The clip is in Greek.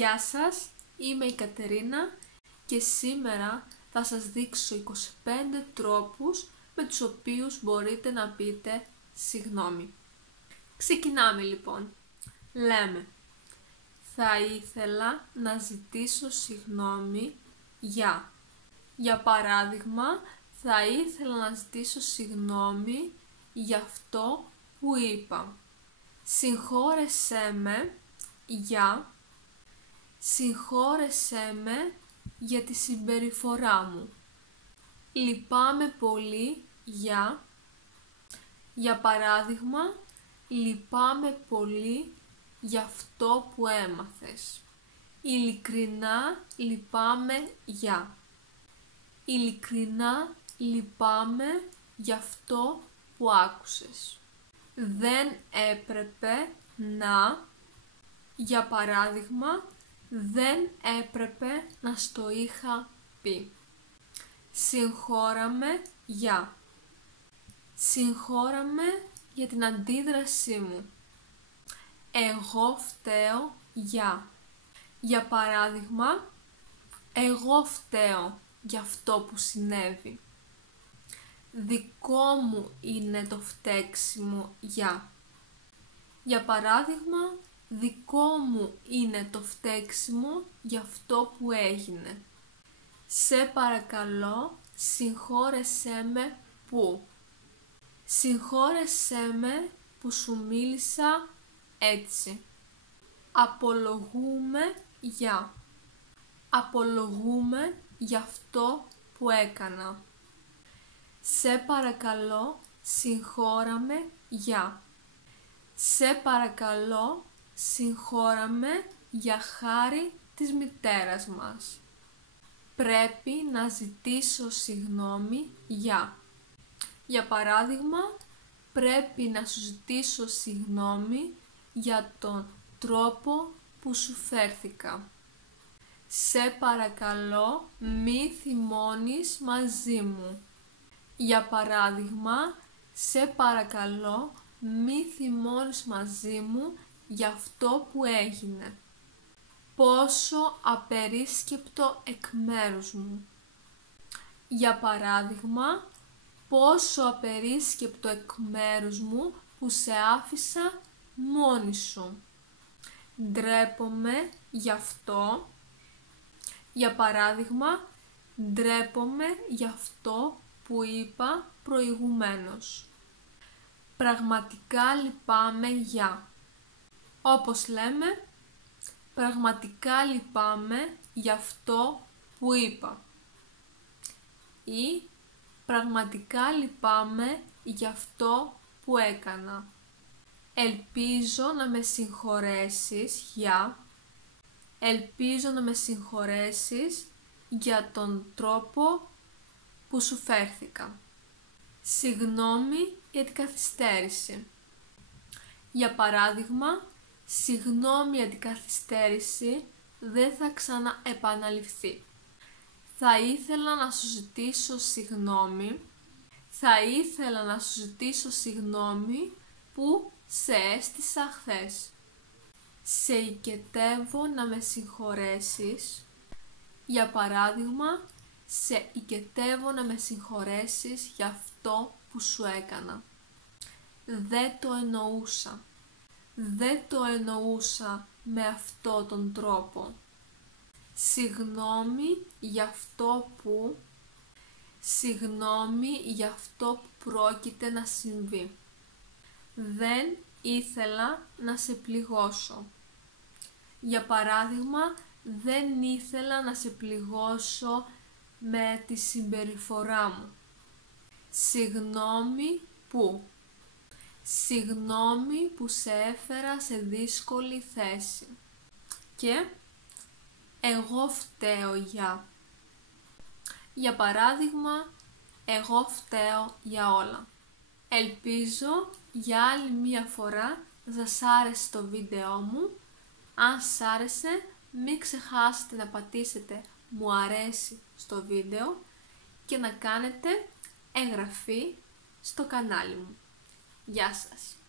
Γεια σας, είμαι η Κατερίνα και σήμερα θα σας δείξω 25 τρόπους με τους οποίους μπορείτε να πείτε συγγνώμη. Ξεκινάμε λοιπόν. Λέμε, θα ήθελα να ζητήσω συγγνώμη για παράδειγμα, θα ήθελα να ζητήσω συγγνώμη για αυτό που είπα. Συγχώρεσέ με για τη συμπεριφορά μου. Λυπάμαι πολύ για παράδειγμα, λυπάμαι πολύ για αυτό που έμαθες. Ειλικρινά λυπάμαι ειλικρινά λυπάμαι για αυτό που άκουσες. Δεν έπρεπε για παράδειγμα, δεν έπρεπε να στο είχα πει. Συγχώραμε για την αντίδρασή μου. Εγώ φταίω για παράδειγμα, εγώ φταίω για αυτό που συνέβη. Δικό μου είναι το φταίξιμο για παράδειγμα, δικό μου είναι το φταίξιμο για αυτό που έγινε. Σε παρακαλώ, συγχώρεσέ με Συγχώρεσέ με που σου μίλησα έτσι. Απολογούμε για αυτό που έκανα. Σε παρακαλώ, συγχώραμε Σε παρακαλώ, συγχώραμε για χάρη της μητέρας μας. Πρέπει να ζητήσω συγγνώμη για παράδειγμα, πρέπει να σου ζητήσω συγγνώμη για τον τρόπο που σου φέρθηκα. Σε παρακαλώ, μη θυμώνεις μαζί μου. Για παράδειγμα, σε παρακαλώ, μη θυμώνεις μαζί μου για αυτό που έγινε. Πόσο απερίσκεπτο εκ μέρους μου. Για παράδειγμα, πόσο απερίσκεπτο εκ μέρους μου που σε άφησα μόνη σου. Ντρέπομαι γι' αυτό. Για παράδειγμα, ντρέπομαι γι' αυτό που είπα προηγουμένως. Πραγματικά λυπάμαι όπως λέμε, πραγματικά λυπάμαι γι' αυτό που είπα. Ή πραγματικά λυπάμαι γι' αυτό που έκανα. Ελπίζω να με συγχωρέσεις ελπίζω να με συγχωρέσεις για τον τρόπο που σου φέρθηκα. Συγγνώμη για την καθυστέρηση. Για παράδειγμα, συγγνώμη για την καθυστέρηση, δεν θα ξαναεπαναληφθεί. Θα ήθελα να σου ζητήσω συγγνώμη που σε έστησα χθες. Σε οικετεύω να με συγχωρέσεις. Για παράδειγμα, σε οικετεύω να με συγχωρέσεις για αυτό που σου έκανα. Δεν το εννοούσα με αυτό τον τρόπο. Συγγνώμη για αυτό που πρόκειται να συμβεί. Δεν ήθελα να σε πληγώσω. Για παράδειγμα, δεν ήθελα να σε πληγώσω με τη συμπεριφορά μου. Συγγνώμη που σε έφερα σε δύσκολη θέση. Και εγώ φταίω για παράδειγμα, εγώ φταίω για όλα. Ελπίζω για άλλη μία φορά να σας άρεσε το βίντεό μου. Αν σας άρεσε, μην ξεχάσετε να πατήσετε μου αρέσει στο βίντεο και να κάνετε εγγραφή στο κανάλι μου. Γεια σας!